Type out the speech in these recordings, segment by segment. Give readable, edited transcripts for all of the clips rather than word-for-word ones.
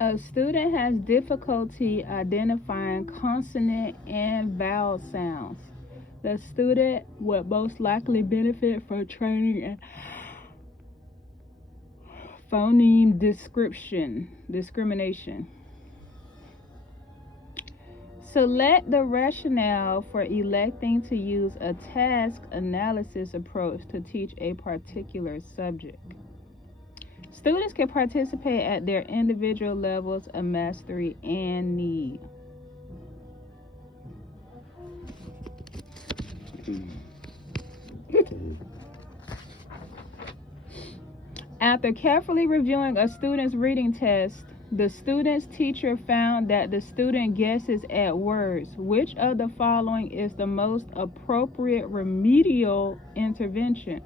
A student has difficulty identifying consonant and vowel sounds. The student would most likely benefit from training in phoneme discrimination. Select the rationale for electing to use a task analysis approach to teach a particular subject. Students can participate at their individual levels of mastery and need. After carefully reviewing a student's reading test, the student's teacher found that the student guesses at words. Which of the following is the most appropriate remedial intervention?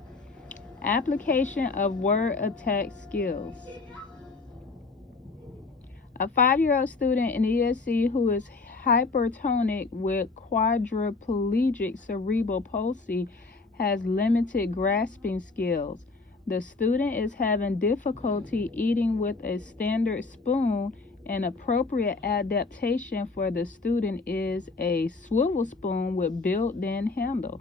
Application of word attack skills. A 5-year-old student in ESE who is hypertonic with quadriplegic cerebral palsy has limited grasping skills. The student is having difficulty eating with a standard spoon. An appropriate adaptation for the student is a swivel spoon with built-in handle.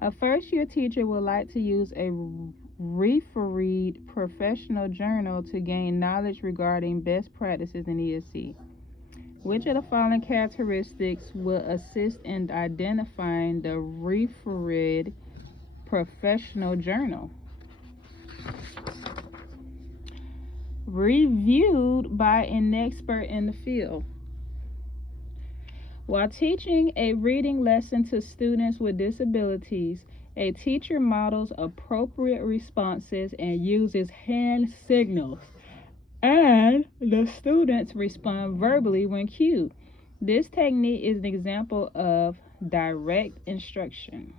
A first-year teacher would like to use a refereed professional journal to gain knowledge regarding best practices in ESE. Which of the following characteristics will assist in identifying the refereed professional journal? Reviewed by an expert in the field. While teaching a reading lesson to students with disabilities, a teacher models appropriate responses and uses hand signals, and the students respond verbally when cued. This technique is an example of direct instruction.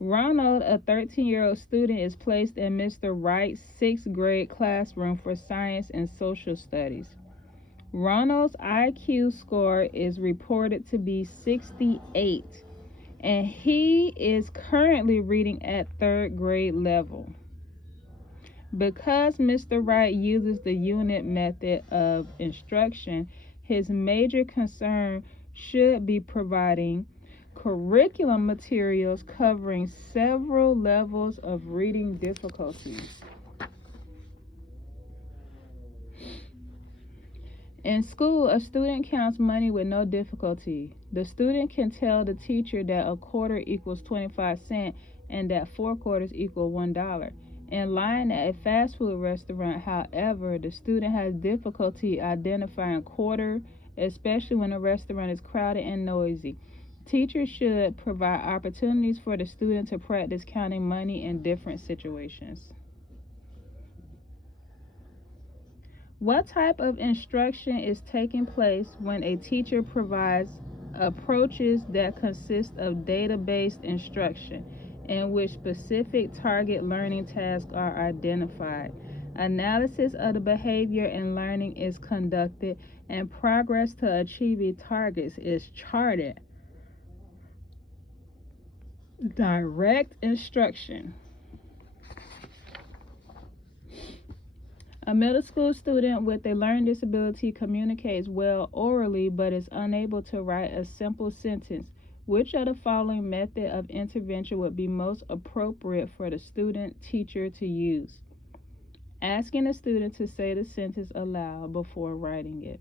Ronald, a 13-year-old student, is placed in Mr. Wright's 6th grade classroom for science and social studies. Ronald's IQ score is reported to be 68, and he is currently reading at 3rd grade level. Because Mr. Wright uses the unit method of instruction, his major concern should be providing curriculum materials covering several levels of reading difficulties. In school, a student counts money with no difficulty. The student can tell the teacher that a quarter equals 25 cents and that 4 quarters equal $1. In line at a fast food restaurant, however, the student has difficulty identifying quarter, especially when a restaurant is crowded and noisy. Teachers should provide opportunities for the student to practice counting money in different situations. What type of instruction is taking place when a teacher provides approaches that consist of data-based instruction, in which specific target learning tasks are identified? Analysis of the behavior and learning is conducted, and progress to achieving targets is charted. Direct instruction. A middle school student with a learning disability communicates well orally but is unable to write a simple sentence. Which of the following method of intervention would be most appropriate for the student teacher to use? Asking the student to say the sentence aloud before writing it.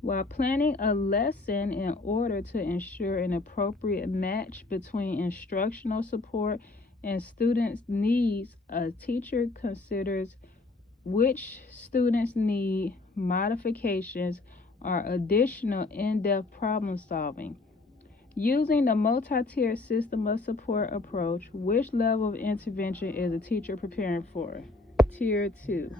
While planning a lesson in order to ensure an appropriate match between instructional support and students' needs, a teacher considers which students need modifications or additional in-depth problem solving. Using the multi-tiered system of support approach, which level of intervention is a teacher preparing for? Tier 2.